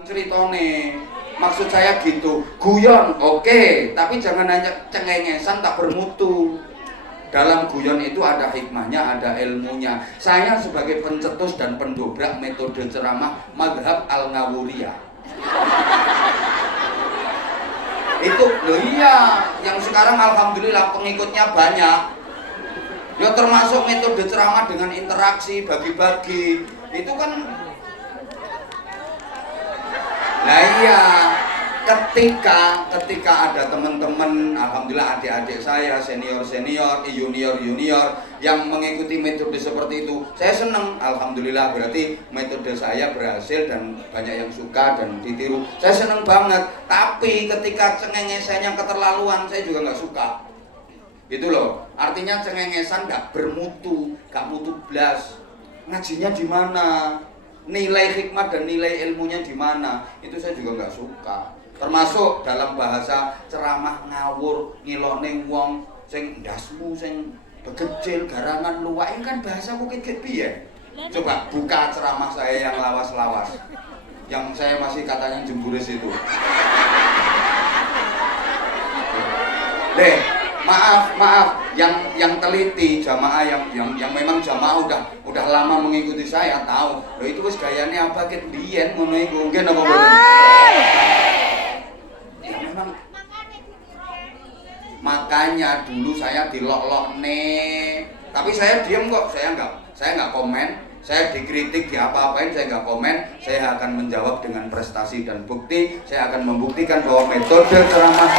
ceritone. Maksud saya gitu, guyon oke, tapi jangan hanya cengengesan tak bermutu. Dalam guyon itu ada hikmahnya, ada ilmunya. Saya sebagai pencetus dan pendobrak metode ceramah mazhab Al-Ngawuriyah. Itu loh iya, yang sekarang alhamdulillah pengikutnya banyak. Ya termasuk metode ceramah dengan interaksi, bagi-bagi. Itu kan nah iya, ketika ada teman-teman, alhamdulillah adik-adik saya, senior-senior, junior-junior yang mengikuti metode seperti itu, saya senang, alhamdulillah, berarti metode saya berhasil dan banyak yang suka dan ditiru. Saya senang banget. Tapi ketika cengengesan yang keterlaluan, saya juga nggak suka. Gitu loh. Artinya cengengesan nggak bermutu, nggak mutu blas. Ngajinya di mana? Nilai hikmah dan nilai ilmunya di mana? Itu saya juga nggak suka. Termasuk dalam bahasa ceramah ngawur, ngilone wong sing ndasmu sing begecil garangan luwak, ini kan bahasa kok kayak piye? Coba buka ceramah saya yang lawas-lawas. Yang saya masih katanya jemburis itu. Deh, maaf yang teliti jamaah yang memang jamaah udah lama mengikuti saya tahu loh itu wis gayane apa ket biyen ngono iku nggih napa mboten ya memang makanya dulu saya dilok-lokne tapi saya diam kok saya nggak komen saya dikritik di apa-apain saya nggak komen saya akan menjawab dengan prestasi dan bukti saya akan membuktikan bahwa metode ceramah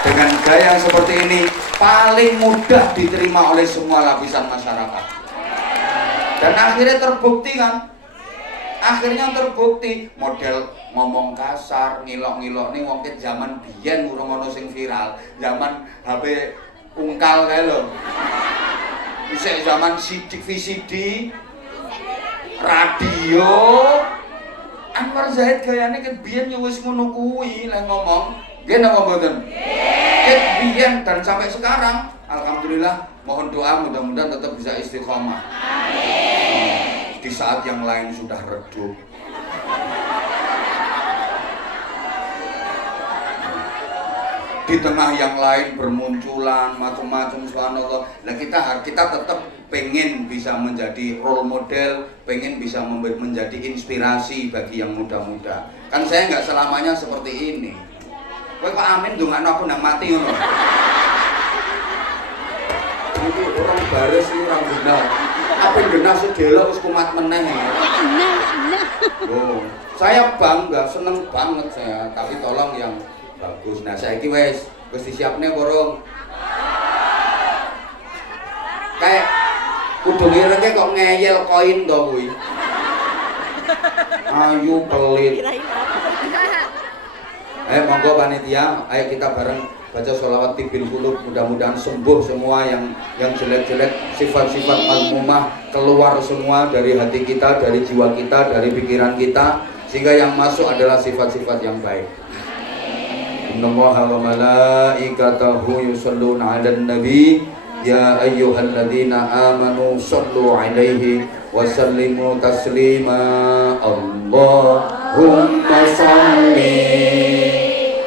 dengan gaya yang seperti ini paling mudah diterima oleh semua lapisan masyarakat. Dan akhirnya terbukti kan? Akhirnya terbukti model ngomong kasar, ngilok-ngilok nih wong zaman biyen urung ono sing viral, zaman HP ungkal kae lho. Isih zaman sidik VCD, radio. Anwar Zaid gayane ket biyen yo wis ngono kuwi lek ngomong. Nggih napa mboten? Ket biyen dan sampai sekarang alhamdulillah mohon doa mudah-mudahan tetap bisa istiqomah. Amin. Di saat yang lain sudah redup. Di tengah yang lain bermunculan macam-macam subhanallah. Nah kita tetap pengen bisa menjadi role model, pengen bisa menjadi inspirasi bagi yang muda-muda. Kan saya nggak selamanya seperti ini. Kowe kok amin ndongakno aku nang mati ngono. Iki orang baris iki ora benar. Apa genah sedelok wis kumat meneh. Oh, saya bangga, seneng banget saya, tapi tolong yang bagus. Nah, saiki wis disiapne borong. Kayak kudu ngirenge kok ngeyel koin to kuwi. Ayo pelit. Monggo panitia, ayo kita bareng baca sholawat tibil qulub, mudah-mudahan sembuh semua yang jelek-jelek, sifat-sifat mazmumah keluar semua dari hati kita, dari jiwa kita, dari pikiran kita, sehingga yang masuk adalah sifat-sifat yang baik. Innallaha wa malaikatahu yusholluna 'alan nabi ya ayyuhalladzina amanu shollu 'alaihi wa sallimu taslima. Allahumma sholli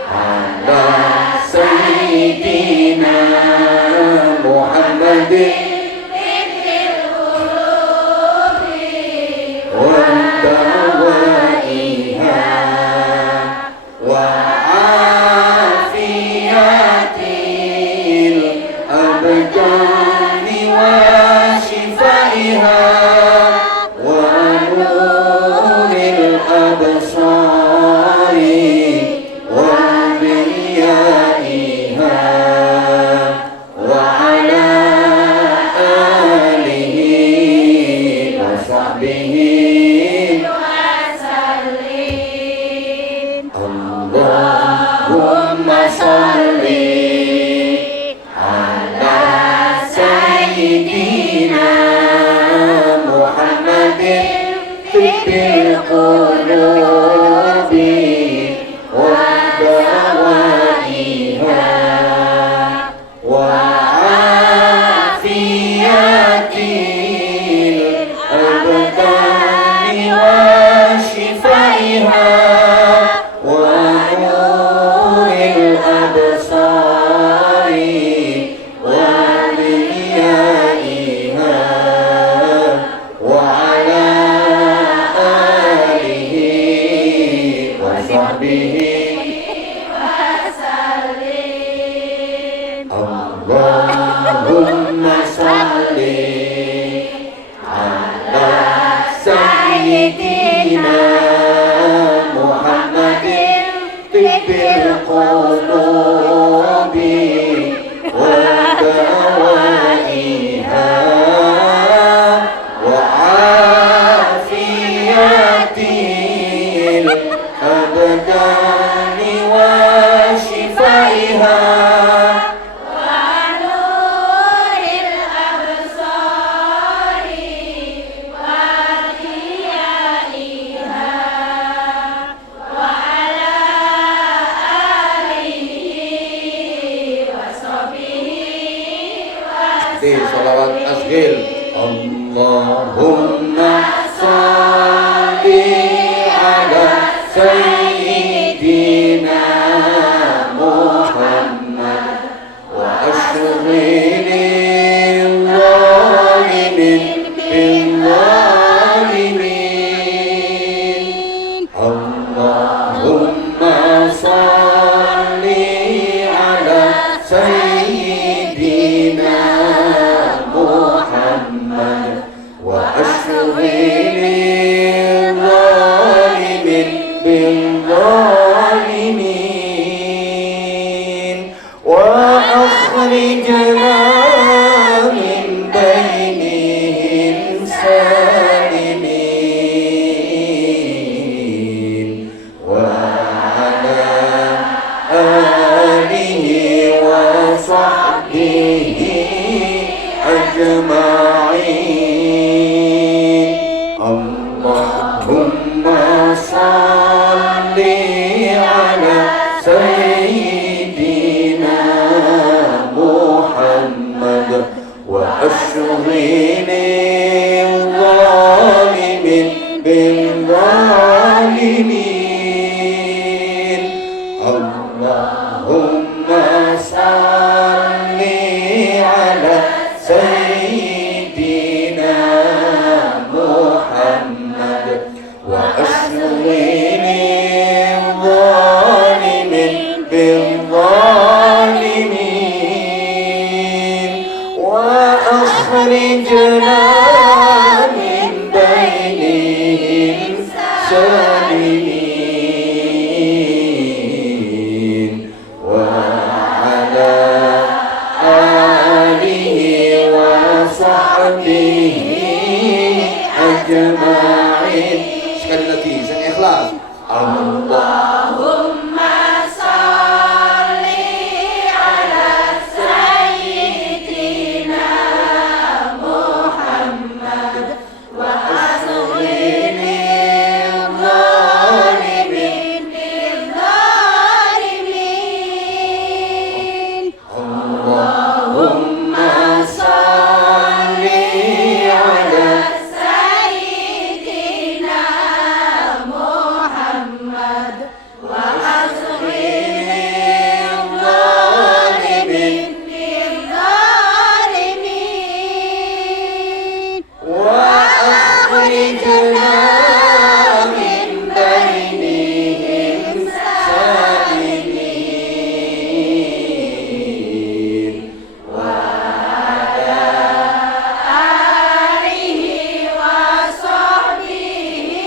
ala sayyidina Muhammadin wa dawaiha wa afiyatil abdani wa shifaiha wa nuril absar Allahumma salli ala sayyidina Muhammadin tibbil qulubi wa dawaiha wa afiyatil abdani wa shifaiha salawat asghil. Allahumma salli ala sayyidina Muhammad wa ashghilil zalimin bil zalimin. Allahumma salli ala sayyidina wa ashghilil zalimin bil zalimin wa akhrijna min bainihim salimin wa ala alihi wa sahbihi ajma'in. Allahumma salli ala sayyidina Muhammad wa ashghilil zalimin bil zalimin. Allahumma salli ala sayyidina Muhammad wa ashghilil zalimin bil zalimin wa akhrijna min bainihim salimin wa ala alihi wa sahbihi ajma'in. Sekali lagi, yang ikhlas. Allahumma salli ala sayyidina Muhammad wa ashghilil zalimin bil zalimin. Allahumma salli ala sayyidina Muhammad wa ashghilil zalimin bil zalimin wa akhrijna min bainihim salimin wa ala alihi wa sahbihi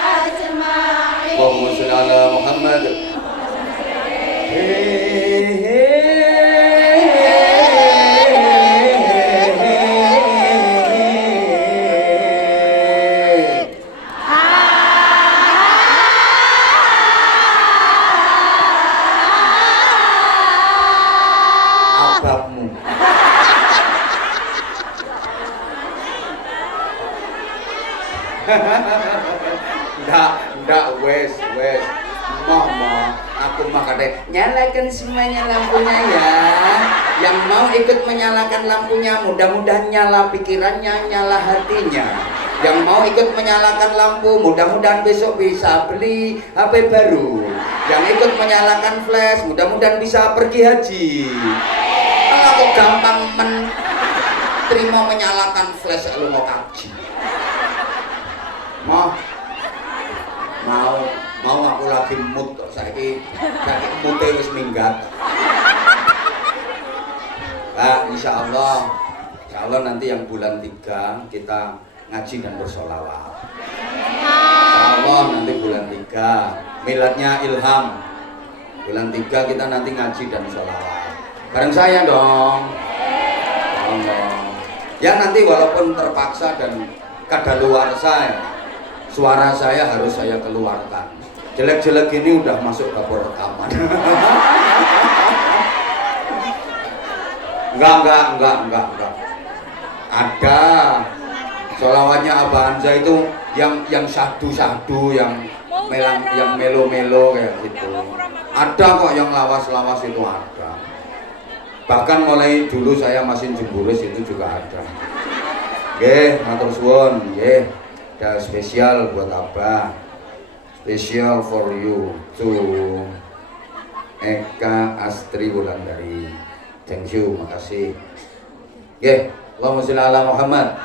ajma'in. Allahumma shalli ala Muhammad. Ababmu. Ndak wes moh aku mah kadang nyalakan semuanya lampunya ya. Yang mau ikut menyalakan lampunya mudah-mudahan nyala pikirannya, nyala hatinya. Yang mau ikut menyalakan lampu mudah-mudahan besok bisa beli HP baru. Yang ikut menyalakan flash mudah-mudahan bisa pergi haji. Kalau aku gampang terima menyalakan flash lu mau kaji. Mau Mau aku lagi mood kok saiki mood wis minggat. Nah, insya Allah nanti yang bulan 3 kita ngaji dan bersolawat. Insya Allah nanti bulan 3 miladnya Ilham. Bulan 3 kita nanti ngaji dan sholawat. Bareng saya dong. Ya nanti walaupun terpaksa dan kadaluarsa suara saya harus saya keluarkan. Jelek-jelek ini udah masuk dapur rekaman. Enggak. Ada sholawatnya Abah Hamzah itu yang syahdu, yang melo-melo kayak gitu. Ada kok yang lawas-lawas itu ada. Bahkan mulai dulu saya masih jemburis itu juga ada. Nggih, matur suwun, nggih. Ada spesial buat Abah. Special for you to Eka Astri Wulandari. Thank you, makasih. Nggih, Allahumma sholli ala Muhammad.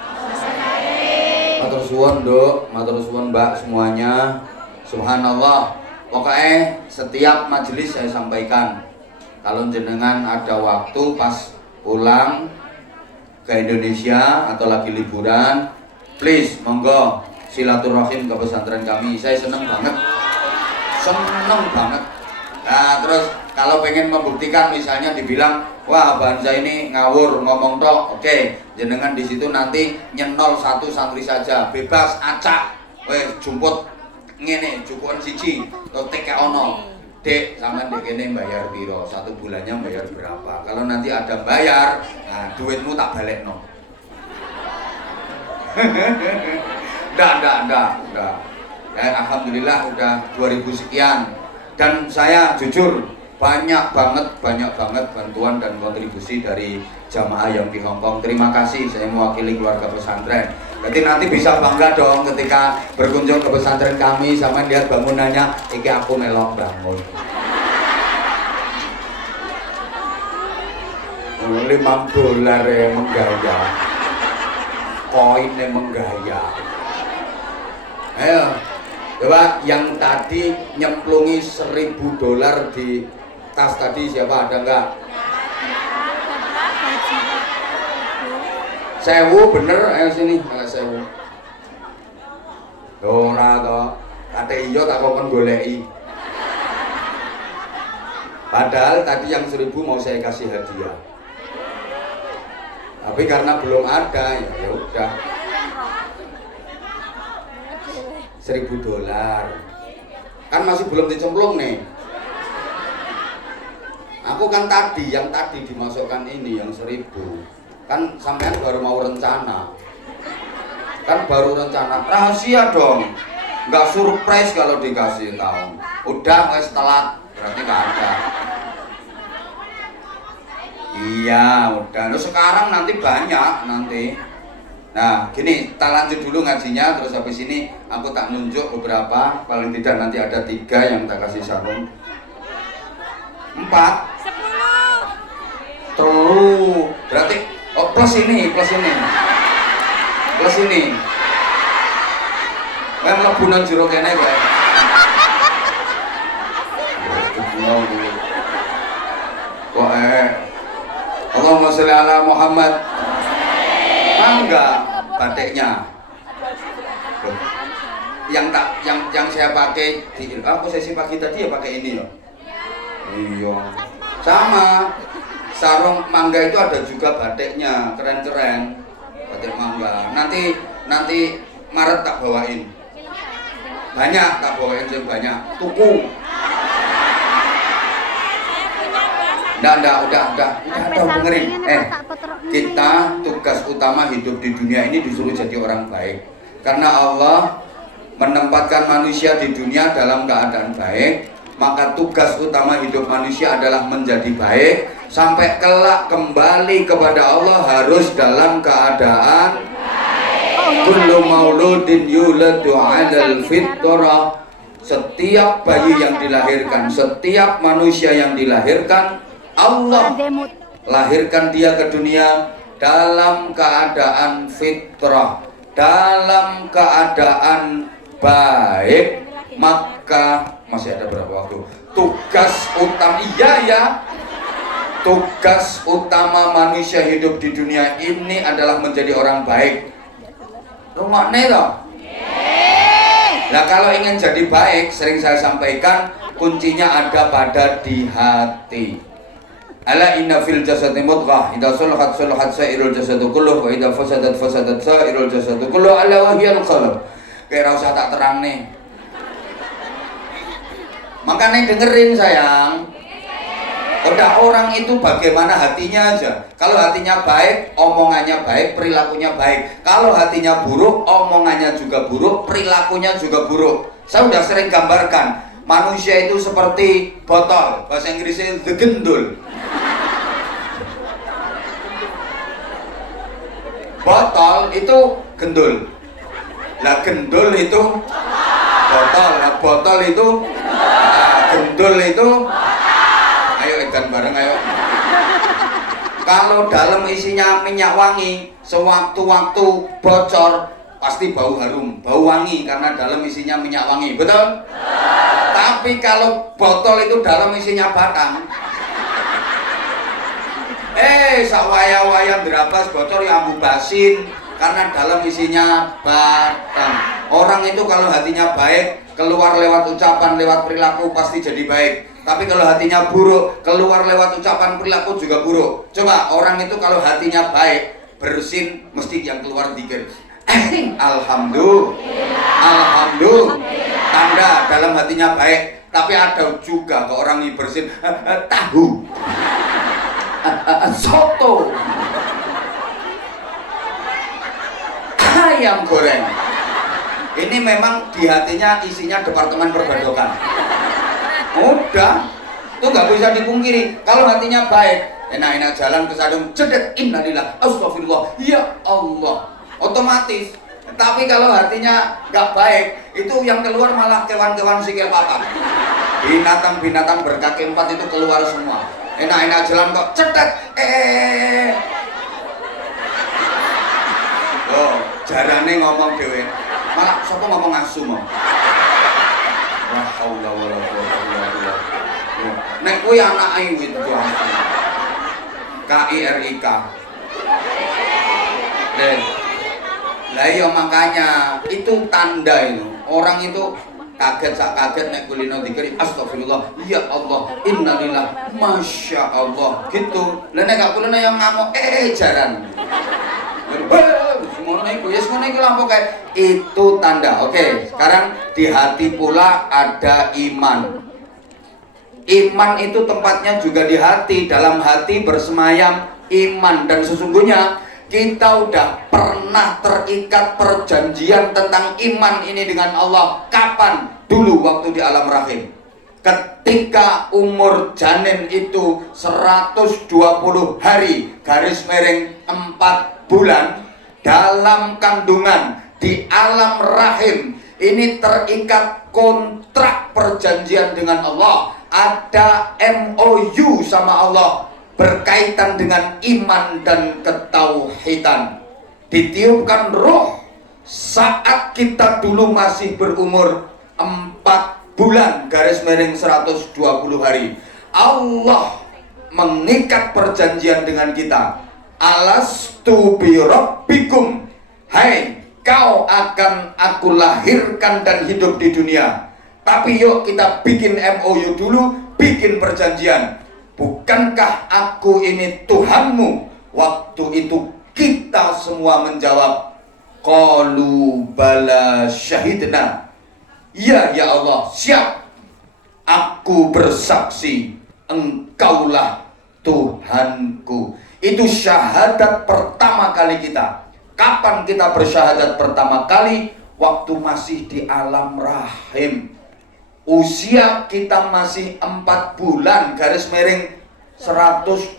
Matur suwun, Nduk, matur suwun Mbak semuanya. Subhanallah. Pokoknya setiap majelis saya sampaikan, kalau jenengan ada waktu pas pulang ke Indonesia atau lagi liburan, please monggo silaturahim ke pesantren kami. Saya seneng banget. Nah terus kalau pengen membuktikan, misalnya dibilang, wah Abah Hamzah ini ngawur ngomong tok, oke, jenengan di situ nanti nyenol 1 santri saja, bebas acak, jumput ngene, jupukan siji, totek ono, dek, sama dek ini bayar piro, 1 bulannya bayar berapa? Kalau nanti ada bayar, nah duitmu tak balik no. Nggak. Ya, alhamdulillah udah 2000 sekian. Dan saya jujur banyak banget bantuan dan kontribusi dari jamaah yang di Hongkong. Terima kasih, saya mewakili keluarga pesantren. Jadi nanti bisa bangga dong ketika berkunjung ke pesantren kami sama lihat bangunannya, iki aku melok bangun. $5 menggaya, koinnya menggaya. Ayo, coba yang tadi nyemplungi $1000 di tas tadi siapa, ada enggak? 1000 bener, ayo sini, 1000. Ora to, kate iya tak kon goleki. Padahal tadi yang 1000 mau saya kasih hadiah. Tapi karena belum ada, ya udah. $1000 kan masih belum dicemplung nih. Aku kan yang tadi dimasukkan ini yang 1000 kan sampean baru mau rencana, rahasia dong, nggak surprise kalau dikasih tahu. Udah wes telat berarti nggak ada. Iya udah, nah, sekarang nanti banyak nanti. Nah gini, kita lanjut dulu ngajinya, terus habis ini aku tak nunjuk beberapa, paling tidak nanti ada 3 yang tak kasih sarung. 4 10 berarti, oh plus ini mlebunan jero kene kowe. Kok Allahumma sholli ala Muhammad. Mangga batiknya. Yang saya pakai di aku sesi pagi tadi ya pakai ini ya. Iya. Sama. Sarung mangga itu ada juga batiknya, keren-keren. Batik mangga. Nanti Maret tak bawain. Banyak tak bawain banyak. Tuku. Udah dengerin. Kita tugas utama hidup di dunia ini disuruh jadi orang baik. Karena Allah menempatkan manusia di dunia dalam keadaan baik, maka tugas utama hidup manusia adalah menjadi baik sampai kelak kembali kepada Allah harus dalam keadaan kullu mauludin yuladu 'alal fitrah. Setiap bayi yang dilahirkan, setiap manusia yang dilahirkan, Allah lahirkan dia ke dunia dalam keadaan fitrah, dalam keadaan baik, Maka masih ada berapa waktu? Tugas utama, iya ya, tugas utama manusia hidup di dunia ini adalah menjadi orang baik. Rumahnya toh? Nah kalau ingin jadi baik, sering saya sampaikan, kuncinya ada pada di hati. Ala inna fil jasadi mudghah, idza salahat salahat sa'irul jasadu kulluh, wa idza fasadat fasadat sa'irul jasadu kulluh, ala wa hiyal qalb. Kayak usah tak terang nih. Makanya dengerin sayang. Udah, orang itu bagaimana hatinya aja. Kalau hatinya baik, omongannya baik, perilakunya baik. Kalau hatinya buruk, omongannya juga buruk, perilakunya juga buruk. Saya udah sering gambarkan, manusia itu seperti botol, bahasa Inggrisnya the gendul. Botol itu gendul. Lah gendul itu botol, lah botol itu gendul itu. Ayo ikan bareng ayo. Kalau dalam isinya minyak wangi, sewaktu-waktu bocor pasti bau harum, bau wangi karena dalam isinya minyak wangi, betul? Tapi kalau botol itu dalam isinya batang, sawaya-wayang berabas bocor ya ambu basin karena dalam isinya batang. Orang itu kalau hatinya baik, keluar lewat ucapan, lewat perilaku pasti jadi baik. Tapi kalau hatinya buruk, keluar lewat ucapan, perilaku juga buruk. Coba orang itu kalau hatinya baik, bersin mesti yang keluar dikir. Alhamdulillah. Alhamdulillah. Tanda dalam hatinya baik. Tapi ada juga ke orang yang bersin tahu. Soto. Ayam goreng. Ini memang di hatinya isinya departemen perbadokan. Udah, itu nggak bisa dipungkiri. Kalau hatinya baik, enak-enak jalan ke sadung, cedet, innalillah, astagfirullah, ya Allah, otomatis. Tapi kalau hatinya nggak baik, itu yang keluar malah kewan-kewan sikil papat. Binatang-binatang berkaki empat itu keluar semua. Enak-enak jalan kok, cedet, oh, jarane ngomong dewe, malah siapa ngomong asu mau. Wah, Allah wala quwwata. Nek kuwi anake wit KIRIK. Lah iya makanya itu tanda itu. Orang itu kaget nek kulino dikiri astagfirullah, ya Allah, innalillah, masya Allah gitu. Lah nek gak kulino yang ngamuk jaran. Itu tanda. Oke, sekarang di hati pula ada iman. Iman itu tempatnya juga di hati. Dalam hati bersemayam iman. Dan sesungguhnya kita udah pernah terikat perjanjian tentang iman ini dengan Allah. Kapan? Dulu waktu di alam rahim. Ketika umur janin itu 120 hari garis miring 4 bulan dalam kandungan di alam rahim ini terikat kontrak perjanjian dengan Allah, ada MOU sama Allah berkaitan dengan iman dan ketauhidan. Ditiupkan roh saat kita dulu masih berumur 4 bulan garis miring 120 hari. Allah mengikat perjanjian dengan kita. Alastu bi rabbikum, hai kau akan aku lahirkan dan hidup di dunia. Tapi yuk kita bikin MOU dulu, bikin perjanjian. Bukankah aku ini Tuhanmu? Waktu itu kita semua menjawab, qalu bala syahidna. Ya Allah, siap. Aku bersaksi, engkaulah Tuhanku. Itu syahadat pertama kali kita. Kapan kita bersyahadat pertama kali? Waktu masih di alam rahim. Usia kita masih 4 bulan garis miring 120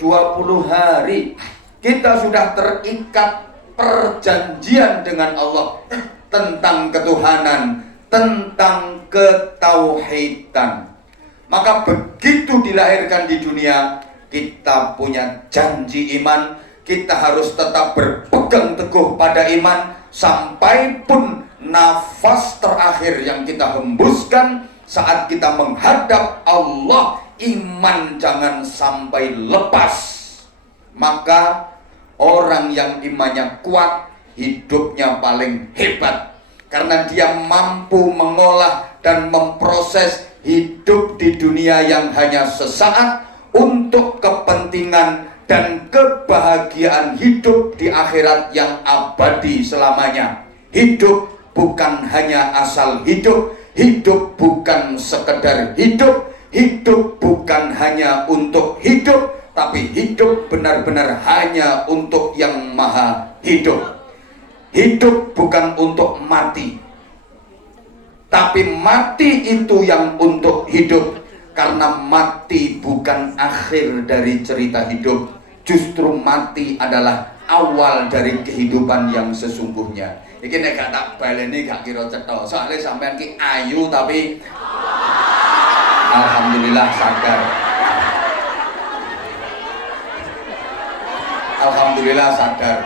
hari. Kita sudah terikat perjanjian dengan Allah tentang ketuhanan, tentang ketauhidan. Maka begitu dilahirkan di dunia, kita punya janji iman. Kita harus tetap berpegang teguh pada iman sampai pun nafas terakhir yang kita hembuskan saat kita menghadap Allah, iman jangan sampai lepas. Maka orang yang imannya kuat, hidupnya paling hebat, karena dia mampu mengolah dan memproses hidup di dunia yang hanya sesaat untuk kepentingan dan kebahagiaan hidup di akhirat yang abadi selamanya. Hidup bukan hanya asal hidup, hidup bukan sekedar hidup, hidup bukan hanya untuk hidup, tapi hidup benar-benar hanya untuk yang maha hidup. Hidup bukan untuk mati, tapi mati itu yang untuk hidup. Karena mati bukan akhir dari cerita hidup, justru mati adalah awal dari kehidupan yang sesungguhnya. Iki nek gak tak baleni gak kira cetha. Soalnya sampean ki ayu tapi alhamdulillah sadar. Alhamdulillah sadar.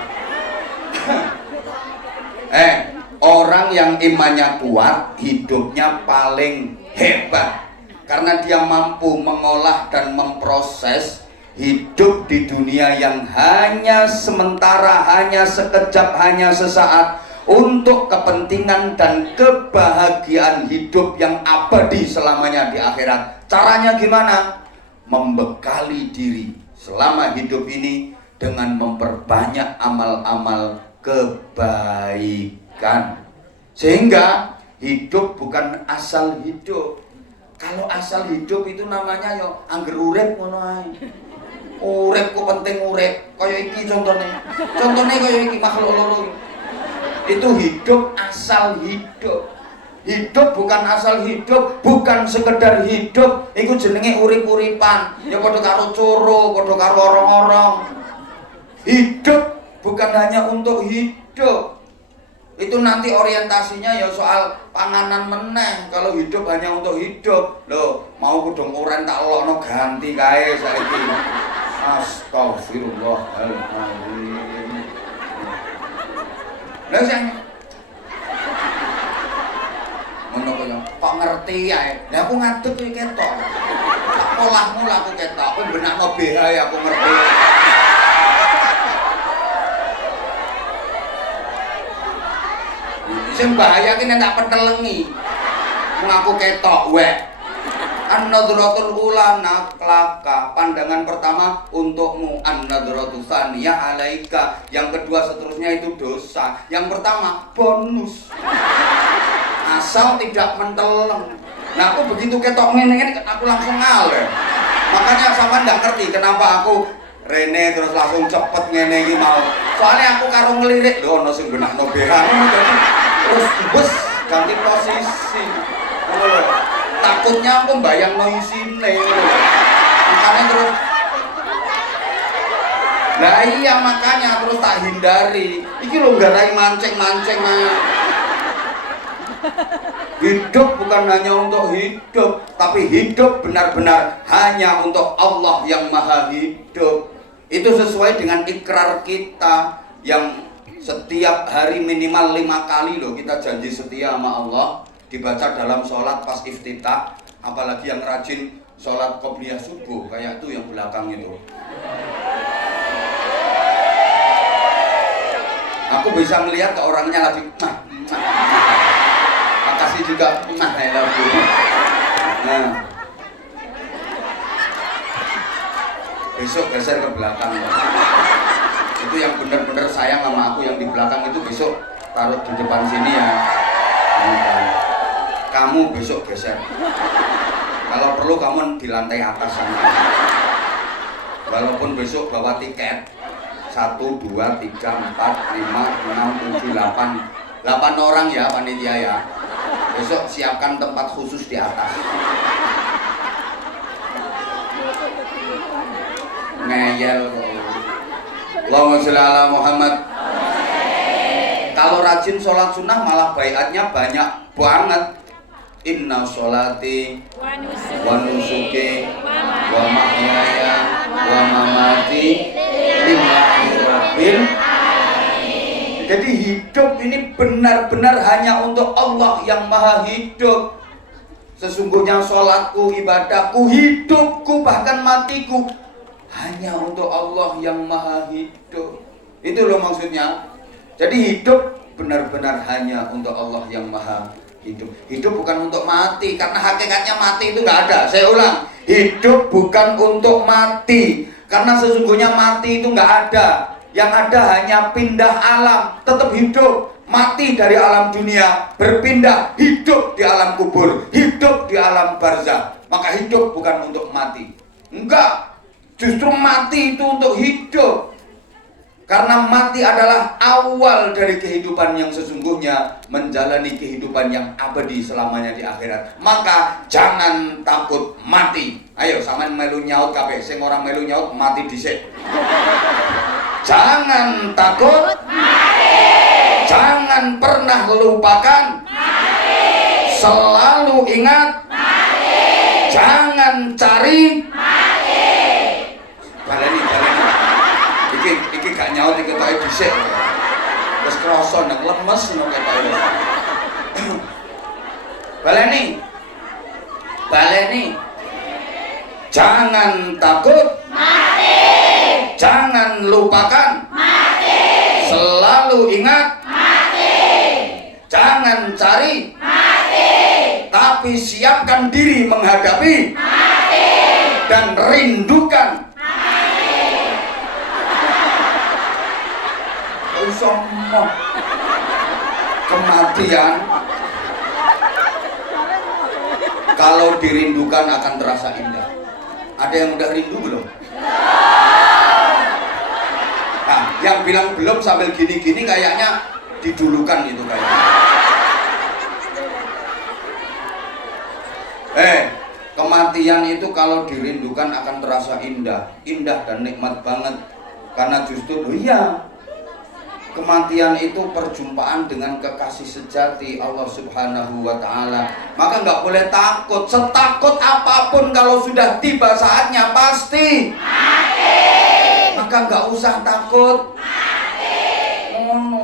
Orang yang imannya kuat, hidupnya paling hebat. Karena dia mampu mengolah dan memproses hidup di dunia yang hanya sementara, hanya sekejap, hanya sesaat, untuk kepentingan dan kebahagiaan hidup yang abadi selamanya di akhirat. Caranya gimana? Membekali diri selama hidup ini dengan memperbanyak amal-amal kebaikan, sehingga hidup bukan asal hidup. Kalau asal hidup itu namanya yo angger urip ngono ae. Urip kok penting urip. Kaya iki contohnya. Contohnya kaya iki makhluk loro. Itu hidup asal hidup. Hidup bukan asal hidup, bukan sekedar hidup. Iku jenenge urip-uripan. Ya padha karo coro, padha karo orong-orong. Hidup bukan hanya untuk hidup. Itu nanti orientasinya ya soal panganan meneh. Kalau hidup hanya untuk hidup, loh mau kudung oren tak lokno ganti kae saiki. Astagfirullahaladzim. Lah sing ngono kok ngerti ae. Lah aku ngadeg iki ketok. Tak polahmu lah aku ketok. Kowe benakno BH ya aku ngerti. Sing bahaya ki nek tak petelengi. Mengaku ketok wek. An-nadratul ula naklaka, pandangan pertama untukmu, an-nadratus tsaniyah alaika, yang kedua seterusnya itu dosa, yang pertama bonus. Asal tidak menteleng. Nah aku begitu ketok ngene aku langsung ngale. Makanya sama ndak ngerti kenapa aku rene terus langsung cepet ngene iki mau. Soalnya aku karo ngelirik lho ono sing benakno BH terus bus ganti posisi. Takutnya aku bayang no isine. Makanya terus lah iya makanya terus tak hindari. Iki lho garai mancing-mancing aja. Hidup bukan hanya untuk hidup, tapi hidup benar-benar hanya untuk Allah yang maha hidup. Itu sesuai dengan ikrar kita yang setiap hari minimal 5 kali loh kita janji setia sama Allah, dibaca dalam sholat pas iftitah. Apalagi yang rajin sholat qobliyah subuh kayak tuh yang belakang itu. Aku bisa melihat ke orangnya lagi makasih juga I love you. Nah besok geser ke belakang. Itu yang benar-benar sayang sama aku yang di belakang itu besok taruh di depan sini ya. Kamu besok geser. Kalau perlu kamu di lantai atas sana. Walaupun besok bawa tiket 1, 2, 3, 4, 5, 6, 7, 8 orang ya panitia ya. Besok siapkan tempat khusus di atas. Ngeyel. Allahumma sholli ala Muhammad. Kalau rajin sholat sunnah malah baiatnya banyak banget. Inna sholati wa nusuki wa mahyaya wa mamati lillahi rabbil alamin. Jadi hidup ini benar-benar hanya untuk Allah yang maha hidup. Sesungguhnya sholatku, ibadahku, hidupku, bahkan matiku hanya untuk Allah yang maha hidup. Itu loh maksudnya. Jadi hidup benar-benar hanya untuk Allah yang maha hidup. Hidup bukan untuk mati, karena hakikatnya mati itu nggak ada. Saya ulang, hidup bukan untuk mati, karena sesungguhnya mati itu nggak ada. Yang ada hanya pindah alam, tetap hidup. Mati dari alam dunia, berpindah, hidup di alam kubur, hidup di alam barzah. Maka hidup bukan untuk mati. Enggak, justru mati itu untuk hidup. Karena mati adalah awal dari kehidupan yang sesungguhnya, menjalani kehidupan yang abadi selamanya di akhirat. Maka jangan takut mati. Ayo sampean melu nyaut kabeh, sing ora melu nyaut mati dhisik. Jangan takut mati. Jangan pernah lupakan mati. Selalu ingat mati. Jangan cari mati. Baleni. Iki gak nyaut iki ketoke dhisik. Wis krasa nang lemes nang ketoke. Baleni. Jangan takut mati. Jangan lupakan mati. Selalu ingat mati. Jangan cari mati. Tapi siapkan diri menghadapi mati. Dan rindukan semua kematian. Kalau dirindukan akan terasa indah. Ada yang udah rindu belum? Nah, yang bilang belum sambil gini-gini kayaknya didulukan itu kayaknya. Kematian itu kalau dirindukan akan terasa indah dan nikmat banget. Karena justru kematian itu perjumpaan dengan kekasih sejati Allah Subhanahu wa Ta'ala. Maka nggak boleh takut. Setakut apapun, kalau sudah tiba saatnya pasti mati. Maka nggak usah takut.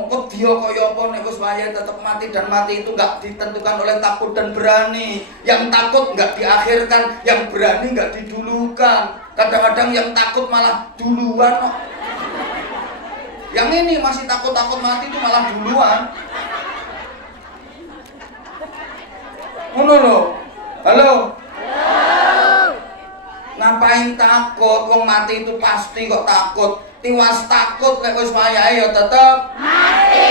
Kok dia kaya apa nek wis wayahe tetep mati, dan mati itu nggak ditentukan oleh takut dan berani. Yang takut nggak diakhirkan, yang berani nggak didulukan. Kadang-kadang yang takut malah duluan. Yang ini masih takut-takut mati itu malah duluan. Halo. Ngapain takut? Wong mati itu pasti kok takut. Tiwas takut nek wis wayahe ya tetep mati.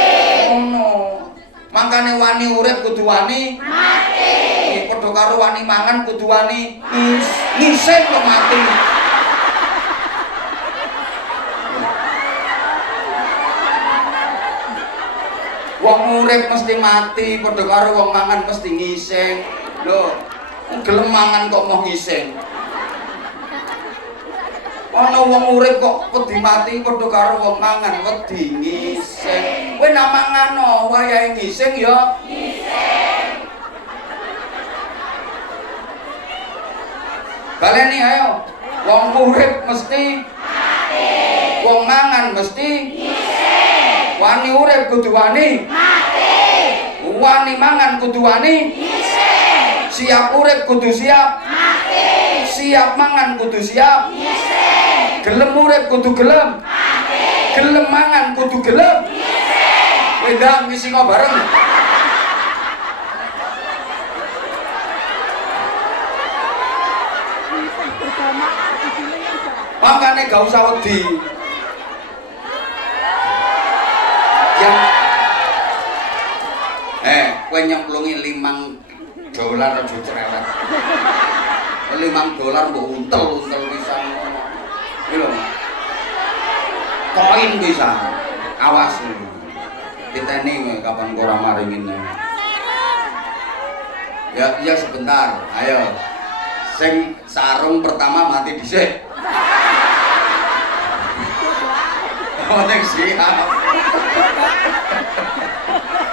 Makane wani urip kudu wani mati. Padha karo wani mangan kudu wani ngising kok mati. Wong urip mesti mati, padha karo wong mangan mesti ngising. Lho, gelem mangan kok mau ngising. Ana wong urip kok wedi mati, padha karo wong mangan wedi ngising. Kowe nak mangano wayahe ngising ya ngising. Baleni ayo. Wong urip mesti mati. Wong mangan mesti ngising. Wani urip kudu wani mati. Wani mangan kudu wani ngising. Siap urip kudu siap mati. Siap mangan kudu siap ngising. Gelem urip kudu gelem mati. Gelem mangan kudu gelem ngising. Wedang ngising bareng. Makanya gak usah wedi. Kowe nyemplungi $5 aja cerewet. $5 mbok untel pisan ngono. Iki lho. Koin bisa. Awas. Diteni kowe kapan kowe ora maringin. Ya sebentar. Ayo. Sing sarung pertama mati dhisik. Nek siap.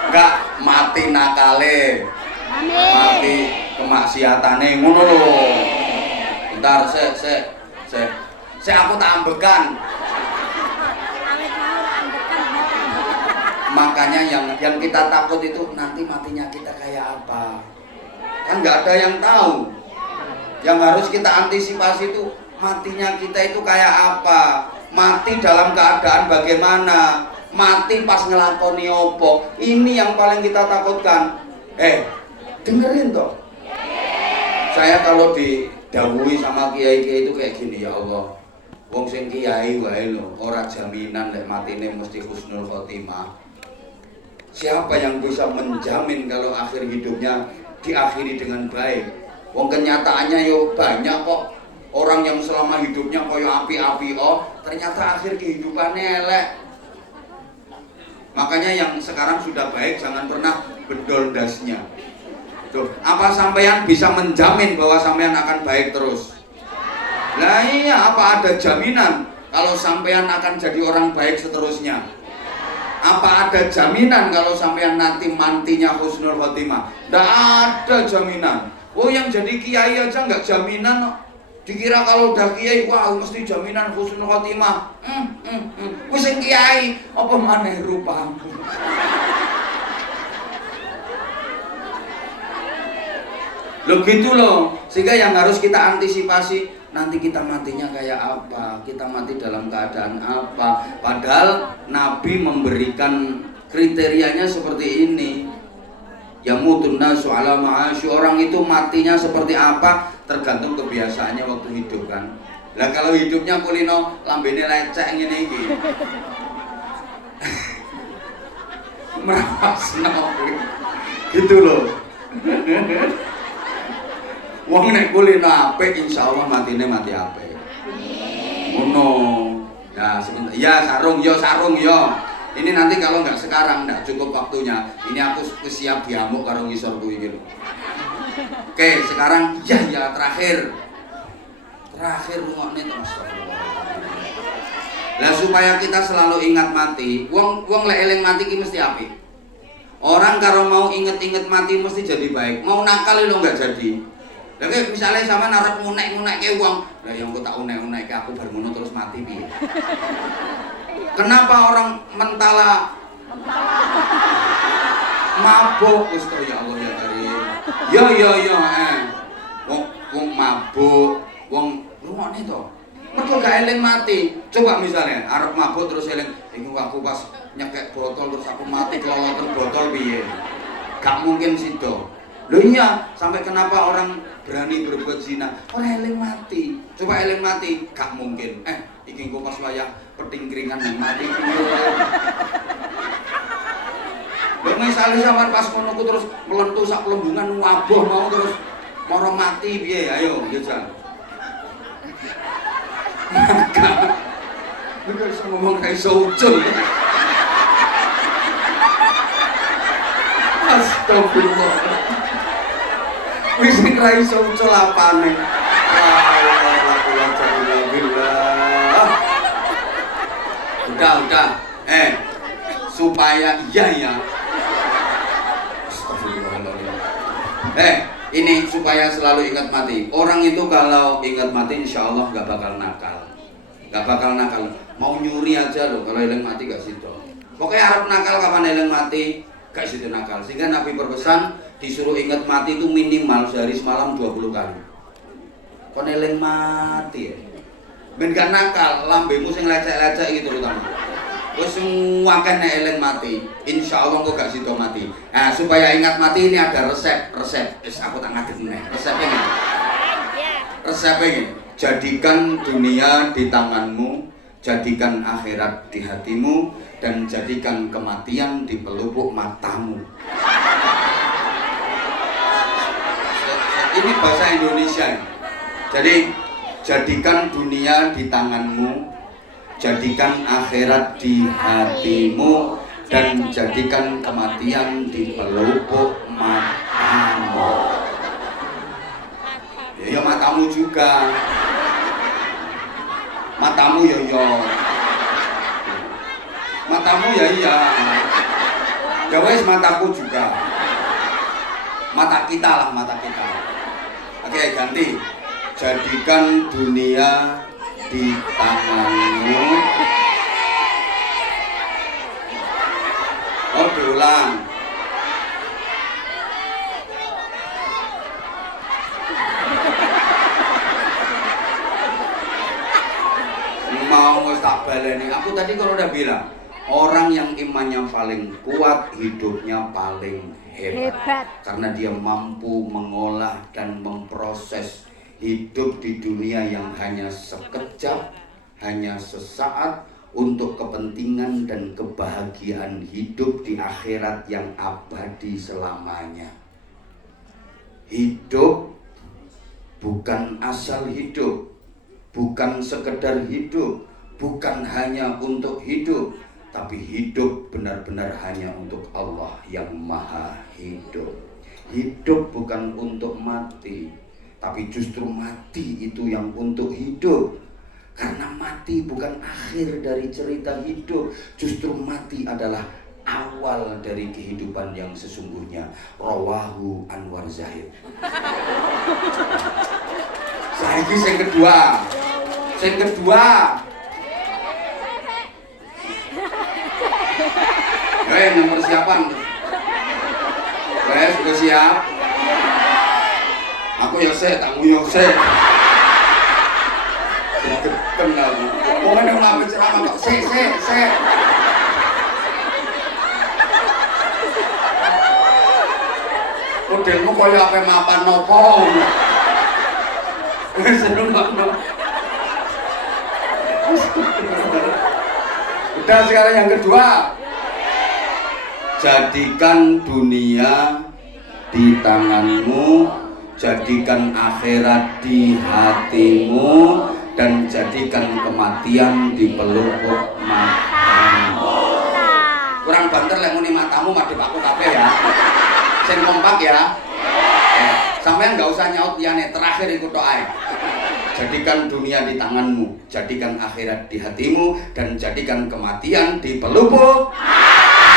Enggak mati nakale. Mati kemaksiatane ngono lho. Bentar sik aku tak ambekan. Makanya yang kita takut itu nanti matinya kita kayak apa. Kan nggak ada yang tahu. Yang harus kita antisipasi itu matinya kita itu kayak apa. Mati dalam keadaan bagaimana. Mati pas ngelakoni opo. Ini yang paling kita takutkan. Dengerin toh. Saya kalau didhawuhi sama kiai-kiai itu kayak gini, ya Allah. Wong sing kiai wae lho, ora jaminan lek matine mesti husnul khotimah. Siapa yang bisa menjamin kalau akhir hidupnya diakhiri dengan baik? Wong kenyataannya yo banyak kok orang yang selama hidupnya koyo api-api ternyata akhir kehidupannya elek. Makanya yang sekarang sudah baik jangan pernah bedol dasnya. Tuh, apa sampean bisa menjamin bahwa sampean akan baik terus? Lah iya, apa ada jaminan kalau sampean akan jadi orang baik seterusnya? Apa ada jaminan kalau sampean nanti mantinya husnul khotimah? Nggak ada jaminan. Oh, yang jadi kiai aja nggak jaminan. Dikira kalau udah kiai, wah mesti jaminan husnul khotimah. Wis sing kiai, apa maneh rupamu? Loh gitu loh, sehingga yang harus kita antisipasi nanti kita matinya kayak apa, kita mati dalam keadaan apa. Padahal Nabi memberikan kriterianya seperti ini. Yamutun nasu ala ma'asyu, orang itu matinya seperti apa tergantung kebiasaannya waktu hidup kan. Lah kalau hidupnya kulino lambene lecek ngene iki. Merapasno gitu loh. Wong nek kulino apik insyaallah matine mati apik. Ngono. Ya sebentar. Ya sarung yo. Ini nanti kalau nggak sekarang nggak cukup waktunya. Ini aku siap diamuk karo ngisor kuwi iki lho. Oke, sekarang ya terakhir. Terakhir ngokne to astagfirullah. Lah supaya kita selalu ingat mati, wong lek eling mati ki mesti apik. Orang kalau mau inget-inget mati mesti jadi baik. Mau nakal lho nggak jadi. Lah misalnya sama narep ngunek-ngunekke wong, lah yang kok tak unek-unekke aku bar ngono terus mati piye? Kenapa orang mentala mabuk wis to ya Allah ya Karim. Yo wong mabuk, wong rungokne to. Mergo gak eling mati. Coba misalnya arep mabuk terus eling, iki aku pas nyekek botol terus aku mati keloloten botol piye? Gak mungkin sido. Loh iya, sampai kenapa orang berani berbuat zina? Orang eling mati. Coba eling mati, gak mungkin. Iki engko pas wayah petingkringan nang mati. Lha misale sampean pas ngono ku terus melentu sak lembungan waboh mau terus moro mati piye? Ayo, Jan. Maka lu bisa ngomong kayak sojol. Astagfirullah. Wis ora iso ucul apane. Udah. Supaya ya. Astagfirullahaladzim. Ini supaya selalu ingat mati. Orang itu kalau ingat mati insya Allah gak bakal nakal. Mau nyuri aja loh kalau eling mati gak situ. Pokoknya harap nakal kapan eling mati gak situ nakal. Sehingga Nabi berpesan disuruh ingat mati itu minimal sehari semalam 20 kali. Kon eling mati ya. Ben gak nakal, lambemu sing lecek-lecek gitu terutama. Wis akeh nek eling mati, insyaallah kok gak sida mati. Nah, supaya ingat mati ini ada resep. Wis aku tak ngadeg meneh. Resepnya ini. Jadikan dunia di tanganmu, jadikan akhirat di hatimu, dan jadikan kematian di pelupuk matamu. Ini bahasa Indonesia. Jadi jadikan dunia di tanganmu, jadikan akhirat di hatimu, dan jadikan kematian di pelupuk matamu. Ya matamu juga. Matamu ya. Matamu ya iya. Ya wes mataku juga. Mata kita. Oke, ganti. Jadikan dunia di tanganmu. dolan. Mau tak baleni. Aku tadi kalau udah bilang, orang yang imannya paling kuat, hidupnya paling hebat. Karena dia mampu mengolah dan memproses hidup di dunia yang hanya sekejap, hanya sesaat, untuk kepentingan dan kebahagiaan hidup di akhirat yang abadi selamanya. Hidup bukan asal hidup, bukan sekedar hidup, bukan hanya untuk hidup, tapi hidup benar-benar hanya untuk Allah yang maha hidup. Hidup bukan untuk mati, tapi justru mati itu yang untuk hidup. Karena mati bukan akhir dari cerita hidup, justru mati adalah awal dari kehidupan yang sesungguhnya. Rawahu Anwar Zahid. Saiki sing kedua. Yang persiapan. Sudah siap. Aku ya sik, tak nguyuh sik. Kenal. Pokoknya yang ngambil ceramah kok sik. Modelmu kaya apa mapan nopo. Seru banget. Udah sekarang yang kedua. Jadikan dunia di tanganmu, jadikan akhirat di hatimu, dan jadikan kematian di pelupuk matamu. Kurang banter lek muni matamu madhep aku kabeh ya. Sing kompak ya. Sampeyan enggak usah nyaut liyane, terakhir iku tok ae. Jadikan dunia di tanganmu, jadikan akhirat di hatimu, dan jadikan kematian di pelupuk matamu.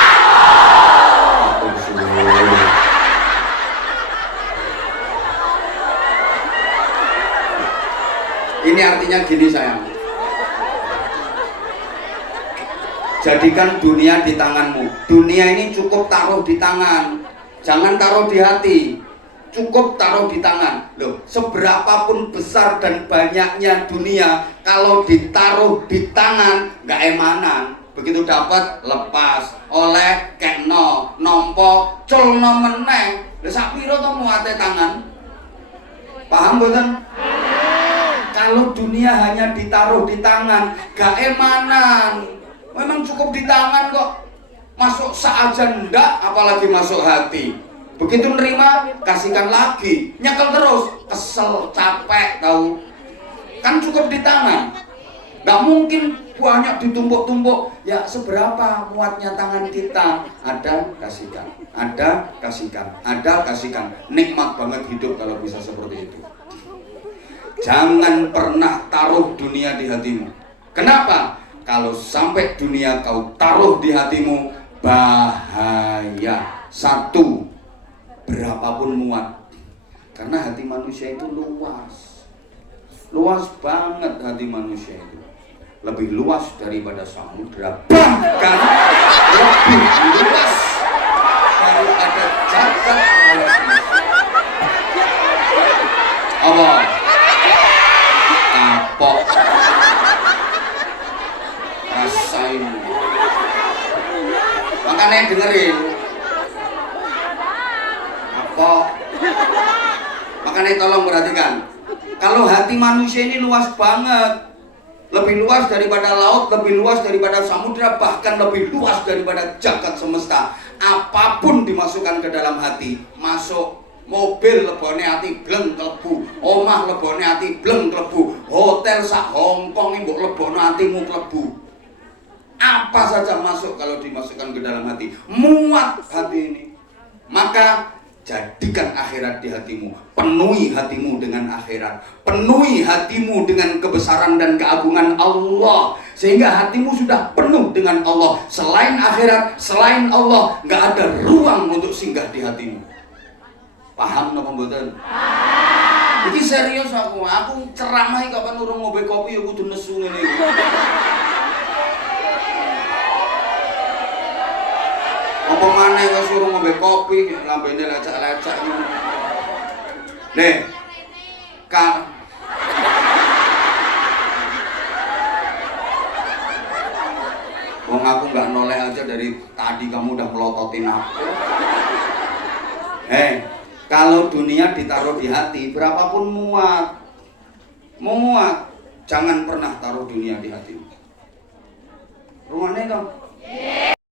Ini artinya gini sayang. Jadikan dunia di tanganmu. Dunia ini cukup taruh di tangan. Jangan taruh di hati. Cukup taruh di tangan. Loh, seberapapun besar dan banyaknya dunia, kalau ditaruh di tangan nggak emanan. Begitu dapat lepas, oleh kekno, nompo, culno meneng. Lah sak pira to muate tangan? Paham mboten? Kalau dunia hanya ditaruh di tangan, gak emanan. Memang cukup di tangan kok. Masuk saja ndak, apalagi masuk hati. Begitu nerima, kasihkan lagi. Nyekel terus, kesel, capek, tahu. Kan cukup di tangan. Gak mungkin banyak ditumpuk-tumpuk. Ya seberapa muatnya tangan kita. Ada, kasihkan. Ada, kasihkan. Ada, kasihkan. Nikmat banget hidup kalau bisa seperti itu. Jangan pernah taruh dunia di hatimu. Kenapa? Kalau sampai dunia kau taruh di hatimu, bahaya. Satu, berapapun muat. Karena hati manusia itu luas. Luas banget hati manusia itu. Lebih luas daripada samudra. Bahkan lebih luas daripada jagat raya semesta. Apa? Kapok. Rasain. Makanya dengerin. Kapok. Makanya tolong perhatikan. Kalau hati manusia ini luas banget. Lebih luas daripada laut, lebih luas daripada samudra, bahkan lebih luas daripada jagat semesta. Apapun dimasukkan ke dalam hati, masuk. Mobil lebone ati bleng klebu, omah lebone ati bleng klebu, hotel sak Hongkong ini mbok lebone atimu klebu. Apa saja masuk kalau dimasukkan ke dalam hati, muat hati ini. Maka jadikan akhirat di hatimu, penuhi hatimu dengan akhirat, penuhi hatimu dengan kebesaran dan keagungan Allah, sehingga hatimu sudah penuh dengan Allah. Selain akhirat, selain Allah, nggak ada ruang untuk singgah di hatimu. Paham napa mboten? Paham. Iki serius aku ceramah iki kapan urung ngombe kopi ya kudu nesu ngene iki. Apa maneh wis suruh ngombe kopi, lambene lecek-lecek ngono. Nih. Wong aku nggak noleh aja dari tadi kamu udah melototin aku. Kalau dunia ditaruh di hati, berapapun muat, jangan pernah taruh dunia di hati. Rumahnya dong.